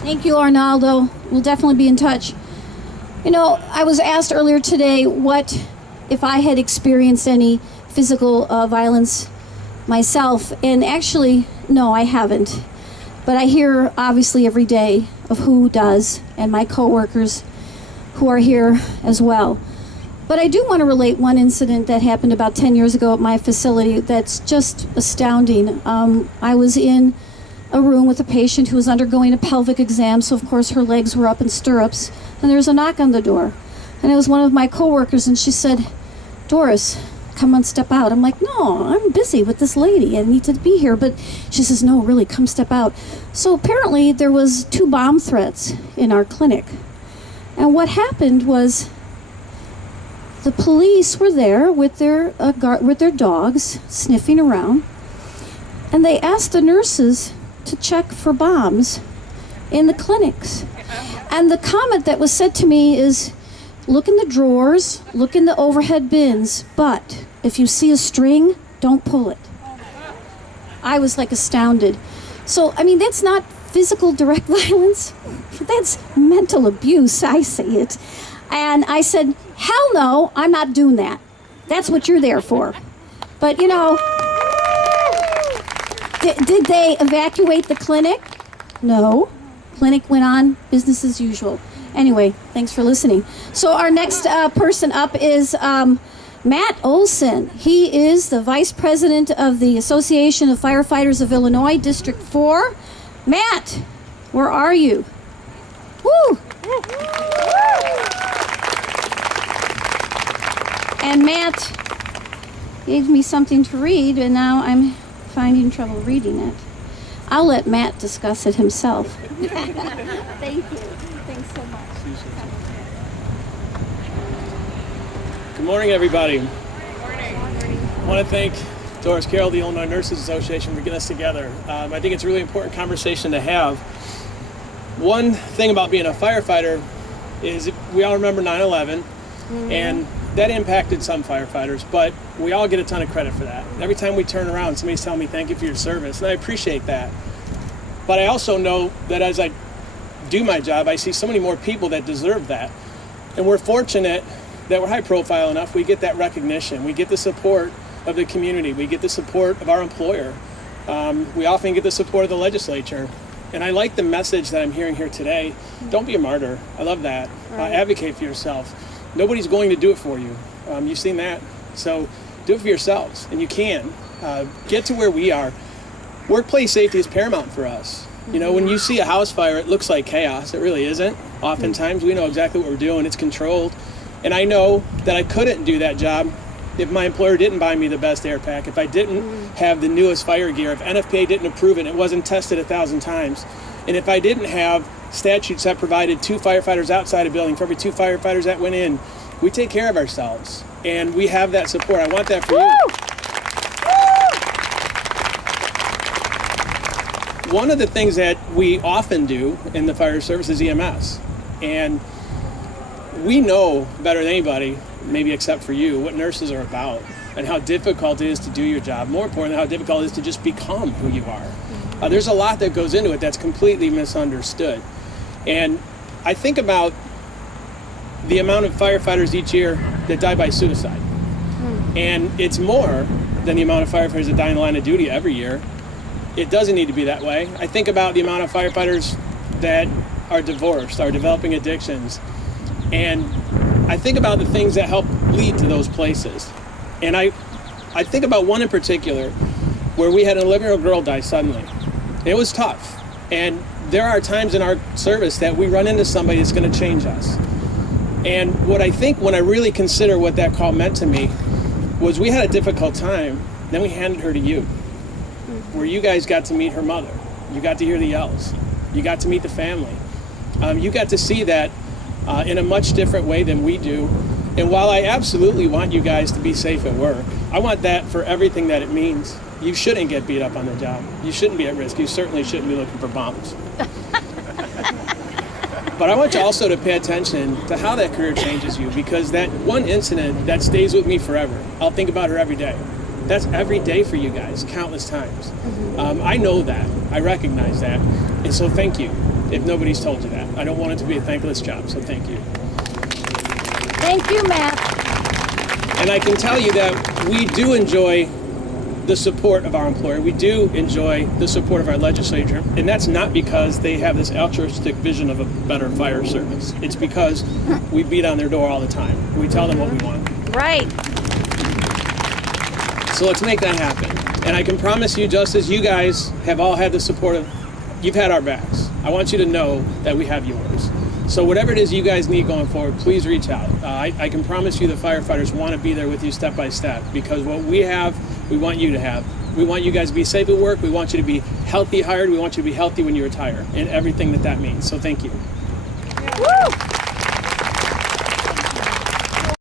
Thank you, Arnaldo. We'll definitely be in touch. You know, I was asked earlier today what if I had experienced any physical violence myself, and actually, no, I haven't. But I hear, obviously, every day of who does, and my coworkers who are here as well. But I do want to relate one incident that happened about 10 years ago at my facility that's just astounding. I was in a room with a patient who was undergoing a pelvic exam, so of course her legs were up in stirrups, and there was a knock on the door. And it was one of my coworkers, and she said, "Doris, come on, step out." I'm like, "No, I'm busy with this lady. I need to be here." But she says, "No, really, come step out." So apparently there was 2 bomb threats in our clinic. And what happened was the police were there with their dogs sniffing around, and they asked the nurses to check for bombs in the clinics. And the comment that was said to me is, "Look in the drawers, look in the overhead bins, but if you see a string, don't pull it." I was like astounded. So, I mean, that's not physical direct violence. That's mental abuse, I say it. And I said, "Hell no, I'm not doing that. That's what you're there for." But, you know, did they evacuate the clinic? No. Clinic went on, business as usual. Anyway, thanks for listening. So our next person up is Matt Olson. He is the Vice President of the Association of Firefighters of Illinois, District 4. Matt, where are you? Woo! And Matt gave me something to read, and now I'm finding trouble reading it. I'll let Matt discuss it himself. Thank you. Thanks so much. Good morning, everybody. Good morning. I want to thank Doris Carroll, the Illinois Nurses Association, for getting us together. I think it's a really important conversation to have. One thing about being a firefighter is we all remember 9/11, and that impacted some firefighters, but we all get a ton of credit for that. Every time we turn around, somebody's telling me thank you for your service, and I appreciate that. But I also know that as I do my job, I see so many more people that deserve that. And we're fortunate that we're high profile enough, we get that recognition. We get the support of the community. We get the support of our employer. We often get the support of the legislature. And I like the message that I'm hearing here today. Don't be a martyr. I love that. Right. Advocate for yourself. Nobody's going to do it for you. You've seen that. So do it for yourselves, and you can. Get to where we are. Workplace safety is paramount for us. You know, when you see a house fire, it looks like chaos. It really isn't. Oftentimes, we know exactly what we're doing. It's controlled. And I know that I couldn't do that job if my employer didn't buy me the best air pack, if I didn't have the newest fire gear, if NFPA didn't approve it and it wasn't tested 1,000 times, and if I didn't have statutes that provided 2 firefighters outside a building for every 2 firefighters that went in. We take care of ourselves, and we have that support. I want that for you. One of the things that we often do in the fire service is EMS, and we know better than anybody, maybe except for you, what nurses are about and how difficult it is to do your job. More importantly, how difficult it is to just become who you are. There's a lot that goes into it that's completely misunderstood. And I think about the amount of firefighters each year that die by suicide. And it's more than the amount of firefighters that die in the line of duty every year. It doesn't need to be that way. I think about the amount of firefighters that are divorced, are developing addictions. And I think about the things that help lead to those places. And I think about one in particular where we had an 11-year-old girl die suddenly. It was tough. And there are times in our service that we run into somebody that's going to change us. And what I think when I really consider what that call meant to me was we had a difficult time, then we handed her to you, where you guys got to meet her mother. You got to hear the yells. You got to meet the family. You got to see that in a much different way than we do. And while I absolutely want you guys to be safe at work, I want that for everything that it means. You shouldn't get beat up on the job. You shouldn't be at risk. You certainly shouldn't be looking for bombs. But I want you also to pay attention to how that career changes you, because that one incident, that stays with me forever. I'll think about her every day. That's every day for you guys, countless times. I know that. I recognize that. And so thank you. if nobody's told you that. I don't want it to be a thankless job, so thank you. Thank you, Matt. And I can tell you that we do enjoy the support of our employer. We do enjoy the support of our legislature, and that's not because they have this altruistic vision of a better fire service. It's because we beat on their door all the time. We tell them what we want. Right. So let's make that happen. And I can promise you, just as you guys have all had the support of, you've had our backs. I want you to know that we have yours. So whatever it is you guys need going forward, please reach out. I can promise you the firefighters want to be there with you step by step, because what we have, we want you to have. We want you guys to be safe at work. We want you to be healthy hired. We want you to be healthy when you retire, and everything that means. So thank you.